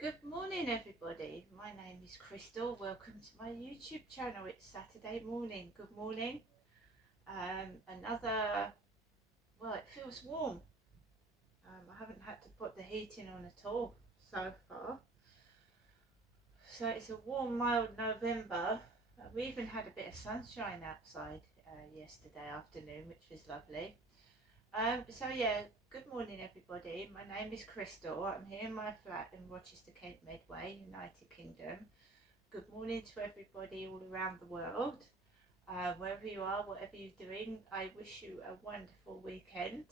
Good morning, everybody. My name is Crystal. Welcome to my YouTube channel. It's Saturday morning. Good morning. It feels warm. I haven't had to put the heating on at all so far. So it's a warm, mild November. We even had a bit of sunshine outside yesterday afternoon, which was lovely. Good morning, everybody. My name is Crystal. I'm here in my flat in Rochester, Kent Medway, United Kingdom. Good morning to everybody all around the world. Wherever you are, whatever you're doing, I wish you a wonderful weekend.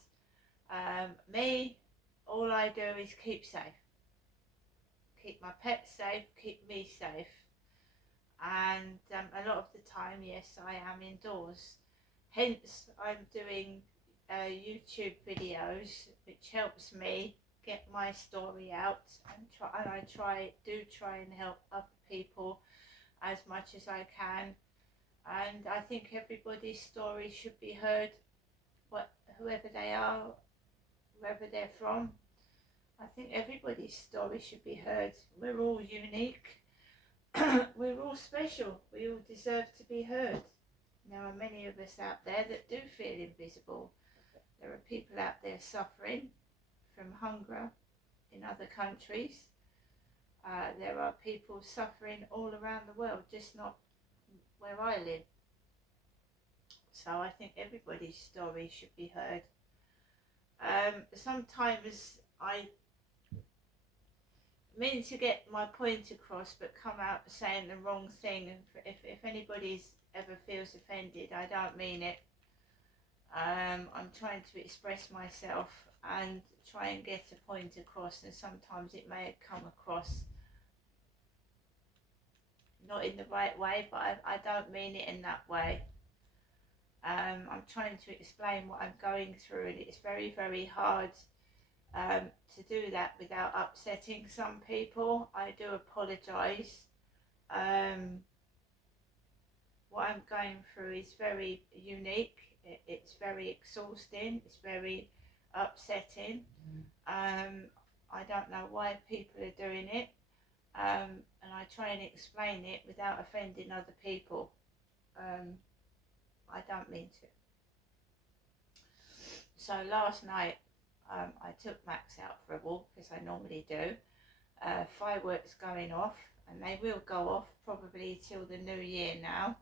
All I do is keep safe. Keep my pets safe, keep me safe. And a lot of the time, yes, I am indoors. Hence, I'm doing YouTube videos, which helps me get my story out, and I try and help other people as much as I can. And I think everybody's story should be heard, whoever they are, wherever they're from. I think everybody's story should be heard. We're all unique. We're all special. We all deserve to be heard. There are many of us out there that do feel invisible. There are people out there suffering from hunger in other countries. There are people suffering all around the world, just not where I live. So I think everybody's story should be heard. Sometimes I mean to get my point across, but come out saying the wrong thing. And if anybody ever feels offended, I don't mean it. I'm trying to express myself and try and get a point across, and sometimes it may come across not in the right way, but I don't mean it in that way. I'm trying to explain what I'm going through, and it's very, very hard to do that without upsetting some people. I do apologise. What I'm going through is very unique. It's very exhausting. It's very upsetting. I don't know why people are doing it, and I try and explain it without offending other people. I don't mean to. So last night I took Max out for a walk, as I normally do. Fireworks going off, and they will go off probably till the new year now,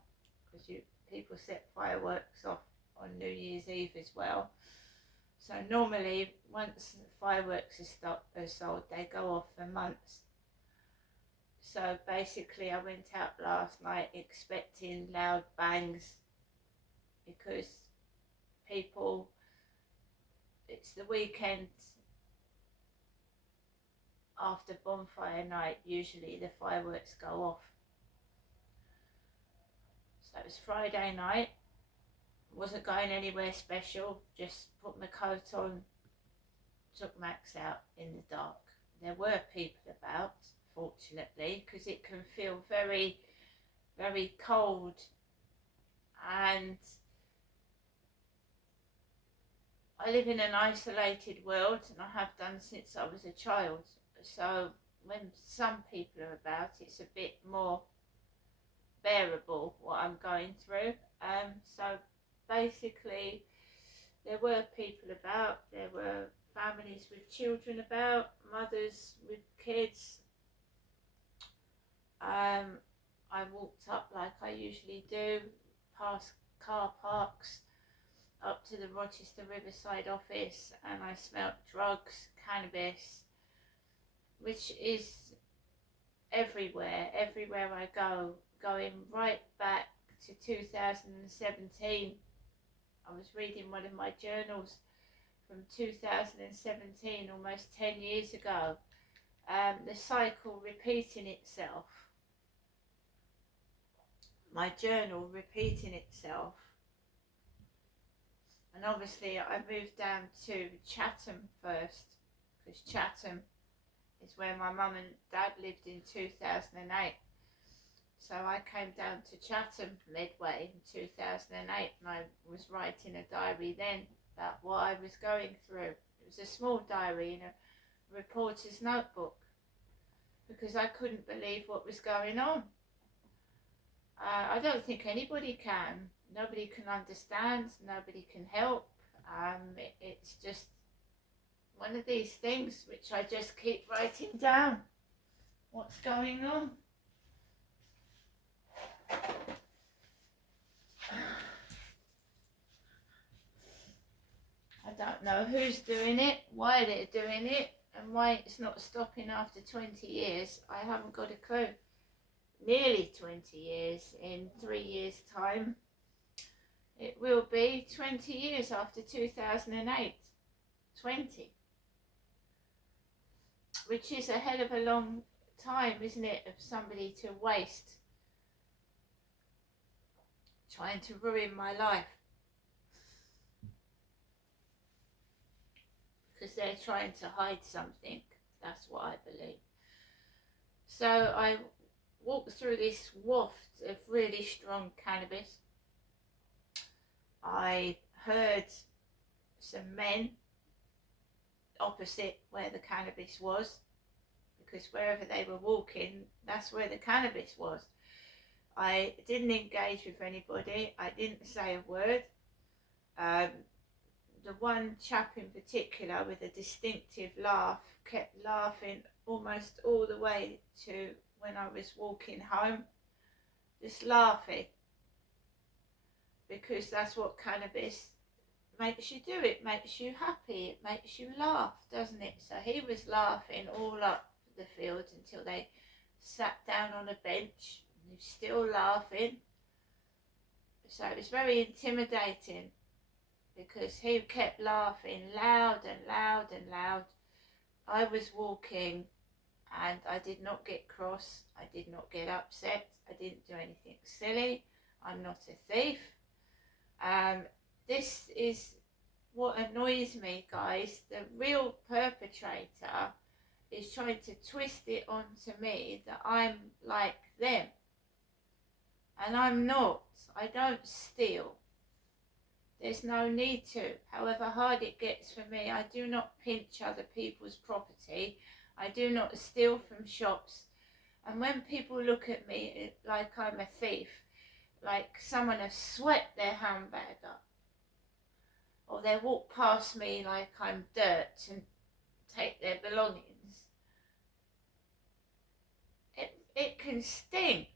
because people set fireworks off on New Year's Eve as well. So normally, once fireworks are sold, they go off for months. So basically, I went out last night expecting loud bangs, because it's the weekend after bonfire night, usually the fireworks go off. So it was Friday night, wasn't going anywhere special, just put my coat on, took Max out in the dark. There were people about, fortunately, because it can feel very, very cold, and I live in an isolated world, and I have done since I was a child. So when some people are about, it's a bit more bearable what I'm going through. So basically, there were people about. There were families with children about, mothers with kids. I walked up like I usually do, past car parks, up to the Rochester Riverside office, and I smelt drugs, cannabis, which is everywhere I go, going right back to 2017. I was reading one of my journals from 2017, almost 10 years ago. The cycle repeating itself. My journal repeating itself. And obviously I moved down to Chatham first, because Chatham is where my mum and dad lived in 2008. So I came down to Chatham Medway in 2008, and I was writing a diary then about what I was going through. It was a small diary in a reporter's notebook. because I couldn't believe what was going on. I don't think anybody can. Nobody can understand. Nobody can help. It's just one of these things which I just keep writing down. What's going on? I don't know who's doing it, why they're doing it, and why it's not stopping after 20 years. I haven't got a clue. Nearly 20 years, in 3 years' time. It will be 20 years after 2008. 20. Which is a hell of a long time, isn't it, of somebody to waste trying to ruin my life. Because they're trying to hide something. That's what I believe. So I walked through this waft of really strong cannabis. I heard some men opposite where the cannabis was, because wherever they were walking, that's where the cannabis was. I didn't engage with anybody. I didn't say a word. The one chap in particular with a distinctive laugh kept laughing almost all the way to when I was walking home, just laughing, because that's what cannabis makes you do. It makes you happy, it makes you laugh, doesn't it? So he was laughing all up the field until they sat down on a bench, and he was still laughing. So it was very intimidating, because he kept laughing loud and loud and loud. I was walking and I did not get cross, I did not get upset, I didn't do anything silly. I'm not a thief. This is what annoys me, guys. The real perpetrator is trying to twist it onto me that I'm like them. And I'm not. I don't steal. There's no need to. However hard it gets for me, I do not pinch other people's property. I do not steal from shops. And when people look at me like I'm a thief, like someone has swept their handbag up, or they walk past me like I'm dirt and take their belongings, it can sting.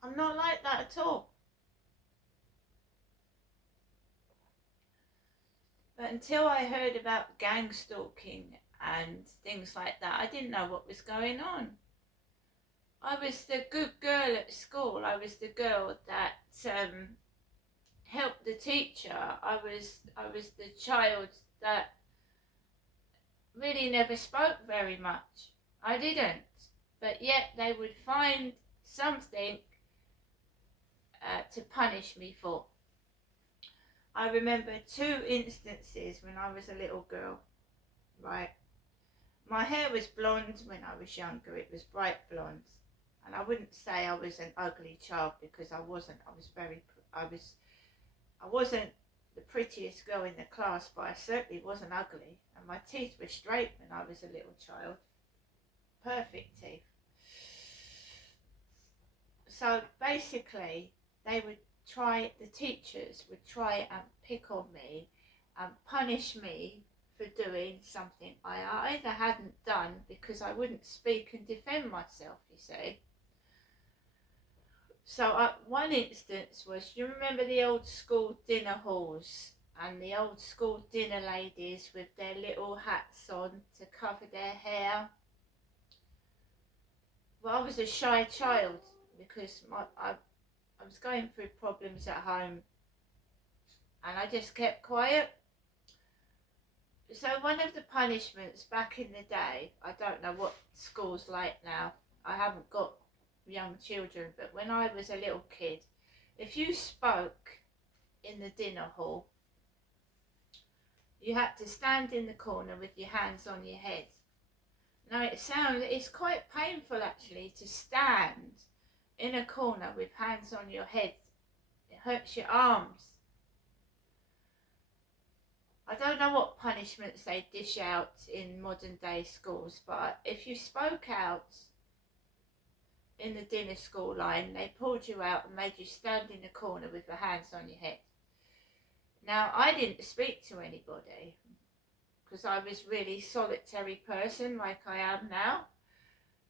I'm not like that at all. But until I heard about gang stalking and things like that, I didn't know what was going on. I was the good girl at school. I was the girl that helped the teacher. I was the child that really never spoke very much. I didn't. But yet they would find something to punish me for. I remember 2 instances when I was a little girl, right? My hair was blonde when I was younger. It was bright blonde. And I wouldn't say I was an ugly child, because I wasn't. I wasn't the prettiest girl in the class, but I certainly wasn't ugly. And my teeth were straight when I was a little child. Perfect teeth. So basically, the teachers would try and pick on me and punish me for doing something I either hadn't done, because I wouldn't speak and defend myself, you see. So one instance was, you remember the old school dinner halls and the old school dinner ladies with their little hats on to cover their hair? Well, I was a shy child, because I was going through problems at home, and I just kept quiet. So one of the punishments back in the day, I don't know what school's like now, I haven't got young children, but when I was a little kid, if you spoke in the dinner hall, you had to stand in the corner with your hands on your head. Now it's quite painful actually to stand in a corner with hands on your head. It hurts your arms. I don't know what punishments they dish out in modern day schools, but if you spoke out in the dinner school line, they pulled you out and made you stand in the corner with your hands on your head. Now, I didn't speak to anybody because I was really solitary person like I am now.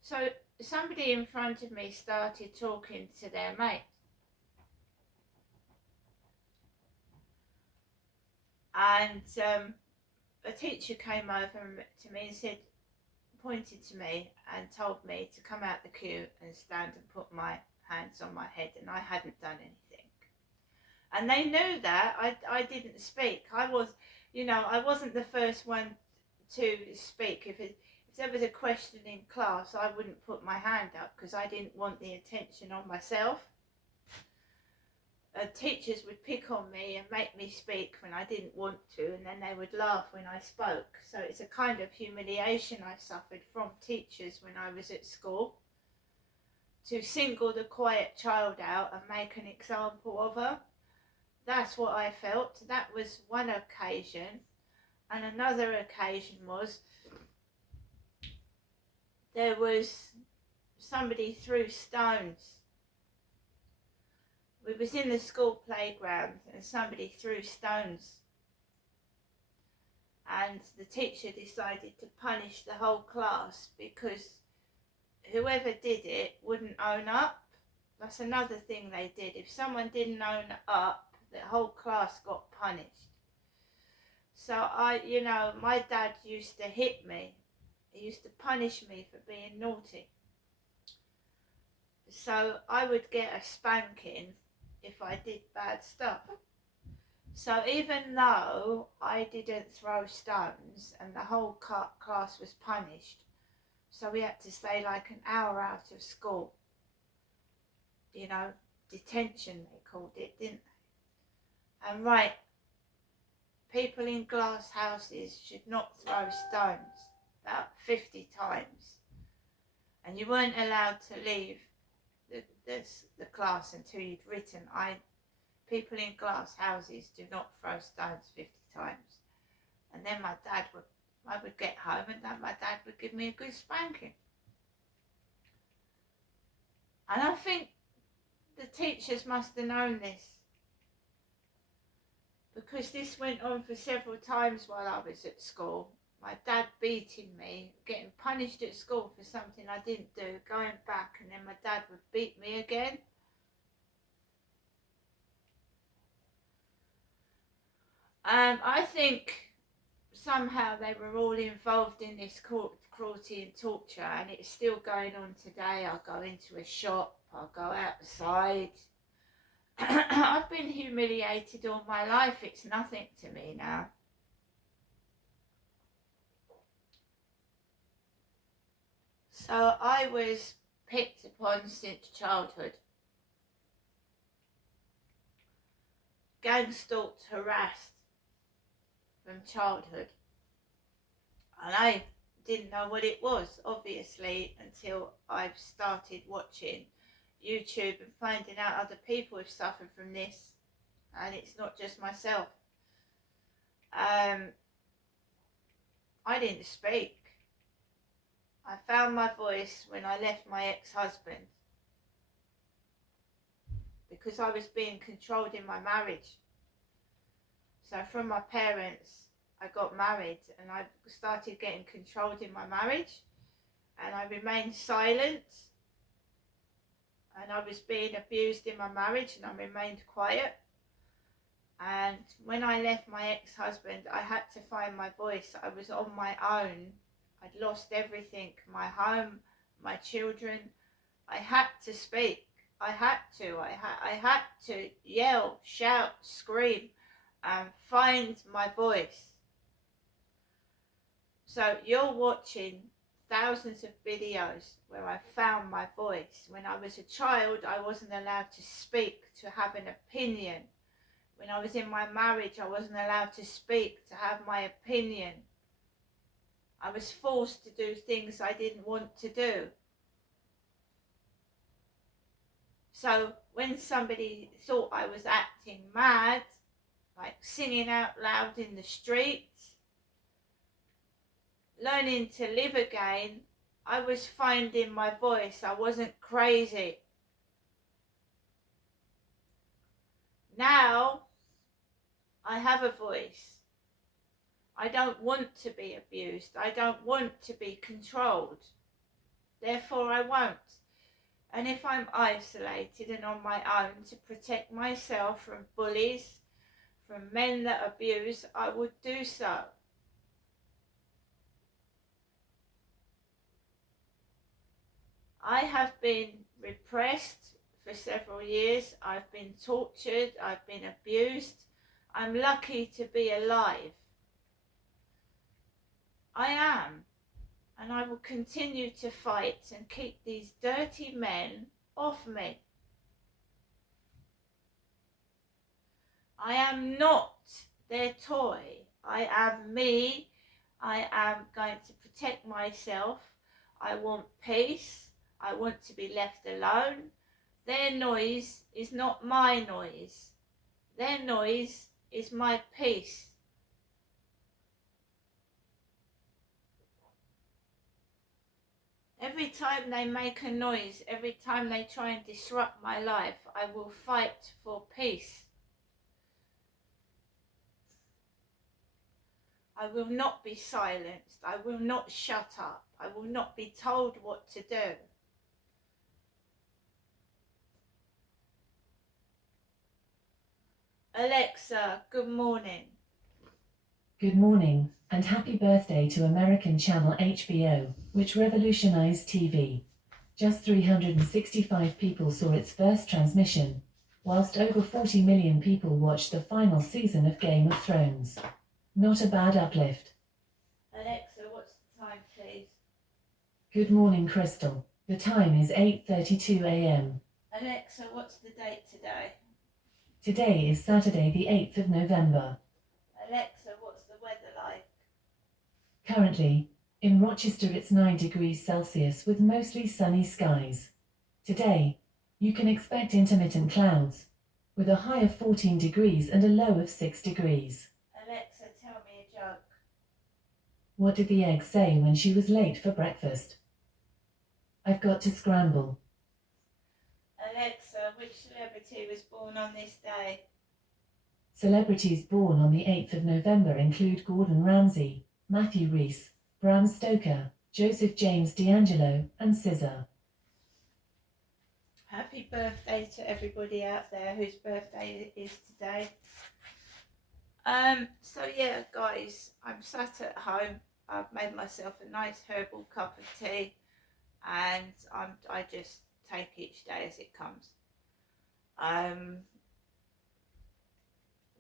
So somebody in front of me started talking to their mate. And a teacher came over to me and said, pointed to me and told me to come out the queue and stand and put my hands on my head, and I hadn't done anything. And they knew that I didn't speak. I wasn't the first one to speak. If there was a question in class, I wouldn't put my hand up because I didn't want the attention on myself. Teachers would pick on me and make me speak when I didn't want to, and then they would laugh when I spoke. So it's a kind of humiliation I suffered from teachers when I was at school, to single the quiet child out and make an example of her. That's what I felt. That was one occasion. And another occasion was there was somebody threw stones. We was in the school playground and somebody threw stones. And the teacher decided to punish the whole class because whoever did it wouldn't own up. That's another thing they did. If someone didn't own up, the whole class got punished. So my dad used to hit me. He used to punish me for being naughty. So I would get a spanking if I did bad stuff. So even though I didn't throw stones and the whole class was punished, so we had to stay like an hour out of school. Detention they called it, didn't they? And right, people in glass houses should not throw stones about 50 times. And you weren't allowed to leave the class until you'd written, people in glass houses do not throw stones 50 times. And then I would get home and then my dad would give me a good spanking. And I think the teachers must have known this, because this went on for several times while I was at school. My dad beating me, getting punished at school for something I didn't do, going back, and then my dad would beat me again. I think somehow they were all involved in this cruelty and torture, and it's still going on today. I'll go into a shop, I'll go outside. I've been humiliated all my life. It's nothing to me now. So I was picked upon since childhood. Gang stalked, harassed from childhood. And I didn't know what it was, obviously, until I've started watching YouTube and finding out other people have suffered from this. And it's not just myself. I didn't speak. I found my voice when I left my ex-husband, because I was being controlled in my marriage. So from my parents, I got married and I started getting controlled in my marriage, and I remained silent, and I was being abused in my marriage and I remained quiet. And when I left my ex-husband, I had to find my voice. I was on my own. I'd lost everything, my home, my children. I had to speak. I had to yell, shout, scream, and find my voice. So you're watching thousands of videos where I found my voice. When I was a child, I wasn't allowed to speak, to have an opinion. When I was in my marriage, I wasn't allowed to speak, to have my opinion. I was forced to do things I didn't want to do. So when somebody thought I was acting mad, like singing out loud in the street, learning to live again. I was finding my voice. I wasn't crazy. Now I have a voice. I don't want to be abused. I don't want to be controlled. Therefore I won't. And if I'm isolated and on my own to protect myself from bullies, from men that abuse, I would do so. I have been repressed for several years. I've been tortured. I've been abused. I'm lucky to be alive. I am. And I will continue to fight and keep these dirty men off me. I am not their toy. I am me. I am going to protect myself. I want peace. I want to be left alone. Their noise is not my noise. Their noise is my peace. Every time they make a noise, every time they try and disrupt my life, I will fight for peace. I will not be silenced. I will not shut up. I will not be told what to do. Alexa, good morning. Good morning, and happy birthday to American channel HBO, which revolutionized TV. Just 365 people saw its first transmission, whilst over 40 million people watched the final season of Game of Thrones. Not a bad uplift. Alexa, what's the time, please? Good morning, Crystal. The time is 8:32 a.m. Alexa, what's the date today? Today is Saturday, the 8th of November. Alexa, what's the weather like? Currently, in Rochester it's 9 degrees Celsius with mostly sunny skies. Today, you can expect intermittent clouds, with a high of 14 degrees and a low of 6 degrees. Alexa, tell me a joke. What did the egg say when she was late for breakfast? I've got to scramble. Alexa, which celebrity was born on this day? Celebrities born on the 8th of November include Gordon Ramsay, Matthew Rhys, Bram Stoker, Joseph James D'Angelo, and SZA. Happy birthday to everybody out there whose birthday it is today. So yeah, guys, I'm sat at home. I've made myself a nice herbal cup of tea, and I just take each day as it comes.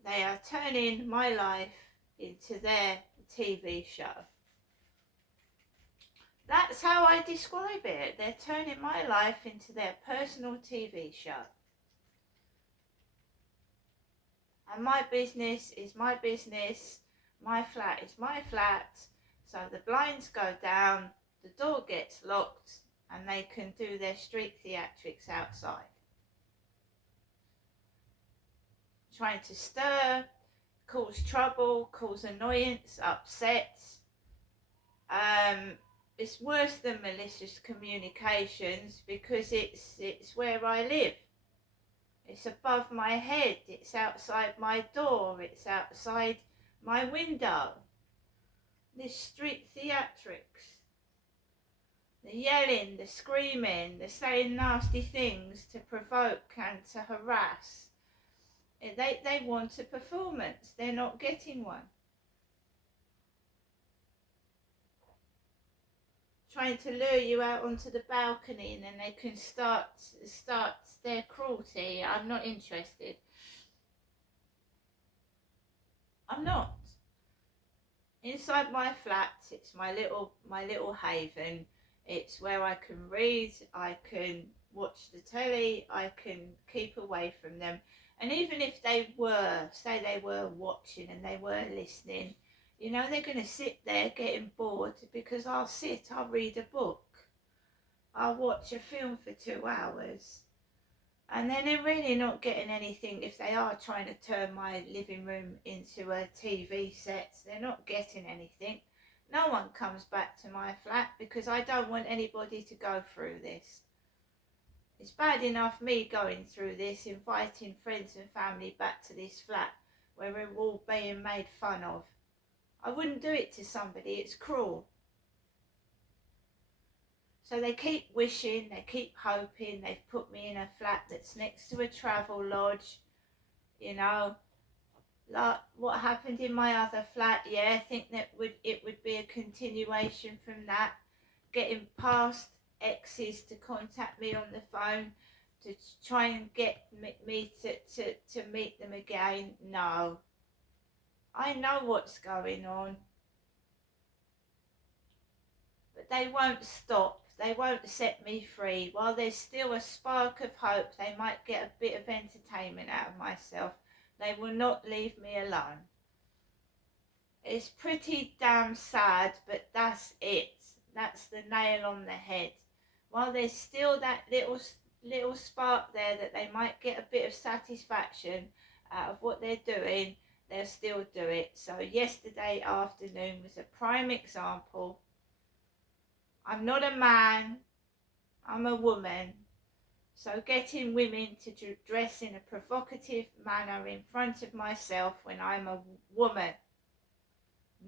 They are turning my life into their TV show. That's how I describe it. They're turning my life into their personal TV show. And my business is my business. My flat is my flat. So the blinds go down, the door gets locked, and they can do their street theatrics outside. Trying to stir, cause trouble, cause annoyance, upset. It's worse than malicious communications because it's where I live. It's above my head, it's outside my door, it's outside my window. This street theatrics. The yelling, the screaming, the saying nasty things to provoke and to harass. They want a performance, they're not getting one. Trying to lure you out onto the balcony and then they can start their cruelty. I'm not interested. I'm not. Inside my flat, it's my little haven. It's where I can read, I can watch the telly, I can keep away from them. And even if they were, say they were watching and they were listening, you know, they're going to sit there getting bored because I'll read a book. I'll watch a film for 2 hours. And then they're really not getting anything if they are trying to turn my living room into a TV set. They're not getting anything. No one comes back to my flat because I don't want anybody to go through this. It's bad enough me going through this, inviting friends and family back to this flat where we're all being made fun of. I wouldn't do it to somebody, it's cruel. So they keep wishing, they keep hoping. They've put me in a flat that's next to a travel lodge. You know, like what happened in my other flat. Yeah, I think that it would be a continuation from that. Getting past exes to contact me on the phone to try and get me to meet them again. No. I know what's going on. But they won't stop. They won't set me free. While there's still a spark of hope, they might get a bit of entertainment out of myself. They will not leave me alone. It's pretty damn sad, but that's it. That's the nail on the head. While there's still that little spark there that they might get a bit of satisfaction out of what they're doing, they'll still do it. So yesterday afternoon was a prime example. I'm not a man, I'm a woman. So getting women to dress in a provocative manner in front of myself when I'm a woman.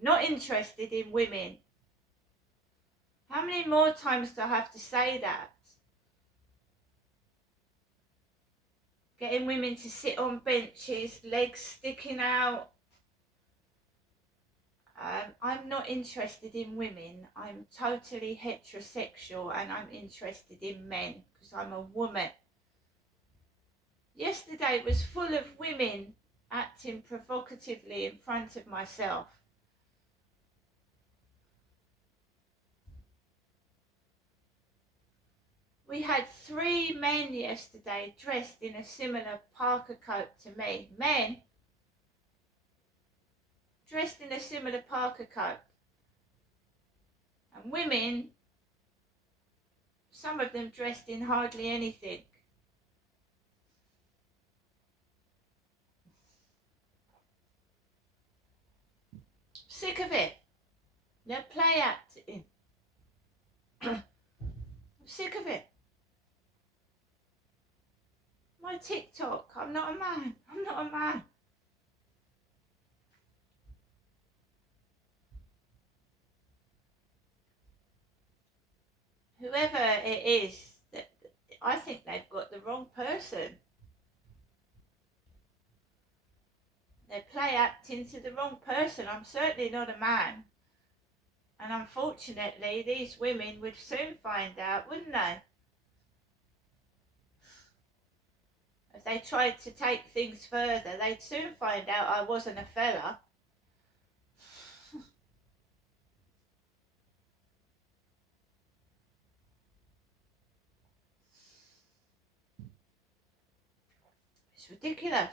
Not interested in women. How many more times do I have to say that? Getting women to sit on benches, legs sticking out. I'm not interested in women. I'm totally heterosexual and I'm interested in men because I'm a woman. Yesterday was full of women acting provocatively in front of myself. We had 3 men yesterday dressed in a similar parka coat to me. Men dressed in a similar parka coat. And women, some of them dressed in hardly anything. Sick of it. They're play acting. I'm sick of it. My TikTok, I'm not a man. I'm not a man. Whoever it is, I think they've got the wrong person. They're play acting to the wrong person. I'm certainly not a man. And unfortunately, these women would soon find out, wouldn't they? If they tried to take things further, they'd soon find out I wasn't a fella. It's ridiculous.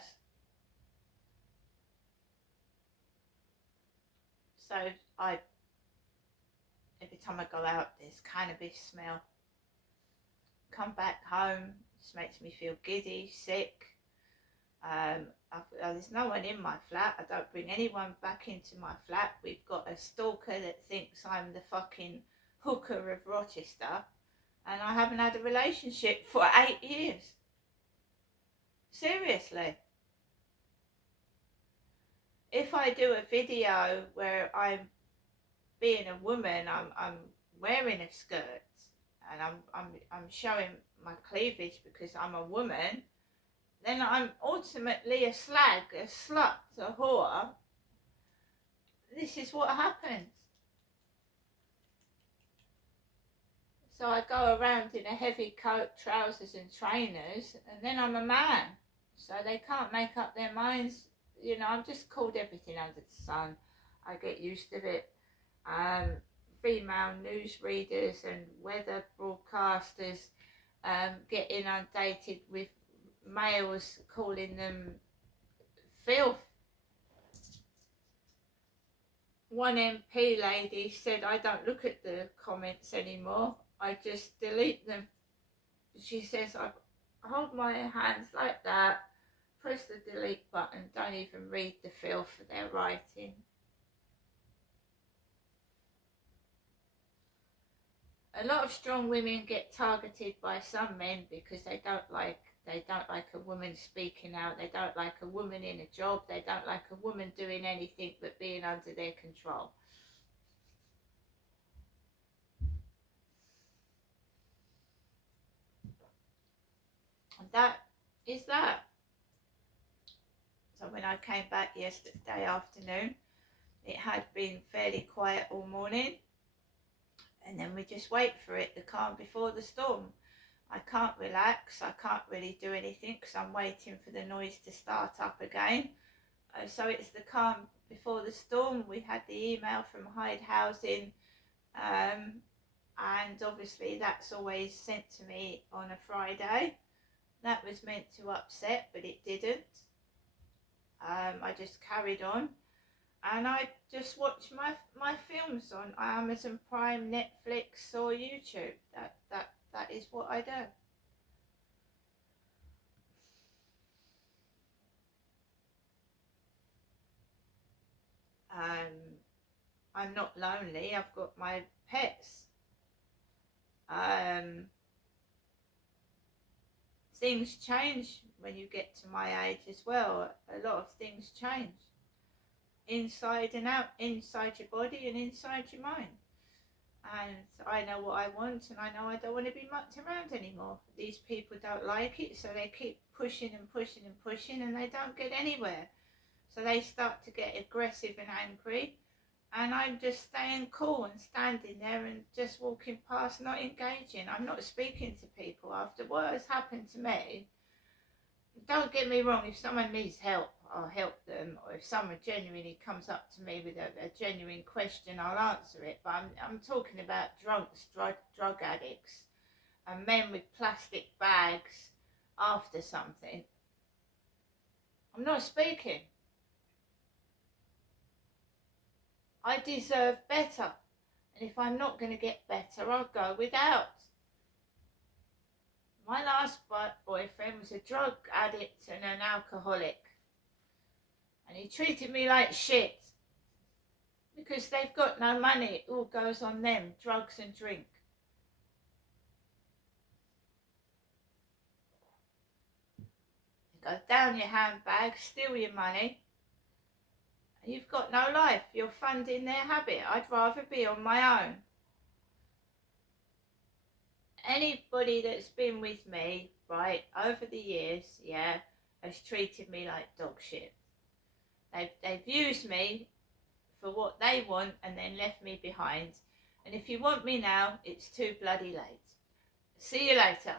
So every time I go out, there's cannabis smell. Come back home, just makes me feel giddy, sick. There's no one in my flat. I don't bring anyone back into my flat. We've got a stalker that thinks I'm the fucking hooker of Rochester, and I haven't had a relationship for 8 years. Seriously. If I do a video where I'm being a woman, I'm wearing a skirt and I'm showing my cleavage because I'm a woman, then I'm ultimately a slag, a slut, a whore. This is what happens. So I go around in a heavy coat, trousers and trainers, and then I'm a man. So they can't make up their minds. You know, I'm just called everything under the sun. I get used to it. Female newsreaders and weather broadcasters get inundated with males calling them filth. One MP lady said, I don't look at the comments anymore. I just delete them. She says, hold my hands like that, press the delete button, don't even read the filth they're writing. A lot of strong women get targeted by some men because they don't like a woman speaking out, they don't like a woman in a job, they don't like a woman doing anything but being under their control. And that is that. So when I came back yesterday afternoon, it had been fairly quiet all morning, and then we just wait for it, the calm before the storm. I can't relax, I can't really do anything because I'm waiting for the noise to start up again. So it's the calm before the storm. We had the email from Hyde Housing, and obviously that's always sent to me on a Friday. That was meant to upset, but it didn't. I just carried on, and I just watch my films on Amazon Prime, Netflix, or YouTube. That is what I do. I'm not lonely. I've got my pets. Things change when you get to my age as well. A lot of things change inside and out, inside your body and inside your mind. And I know what I want, and I know I don't want to be mucked around anymore. These people don't like it, so they keep pushing and pushing and pushing, and they don't get anywhere. So they start to get aggressive and angry, and I'm just staying cool and standing there and just walking past, not engaging. I'm not speaking to people after what has happened to me. Don't get me wrong, if someone needs help, I'll help them, or if someone genuinely comes up to me with a genuine question, I'll answer it. But I'm talking about drunks, drug addicts, and men with plastic bags after something. I'm not speaking. I deserve better, and if I'm not going to get better, I'll go without. My last boyfriend was a drug addict and an alcoholic, and he treated me like shit because they've got no money. It all goes on them, drugs and drink. They go down your handbag, steal your money, and you've got no life. You're funding their habit. I'd rather be on my own. Anybody that's been with me, right, over the years, has treated me like dog shit. They've used me for what they want and then left me behind. And if you want me now, it's too bloody late. See you later.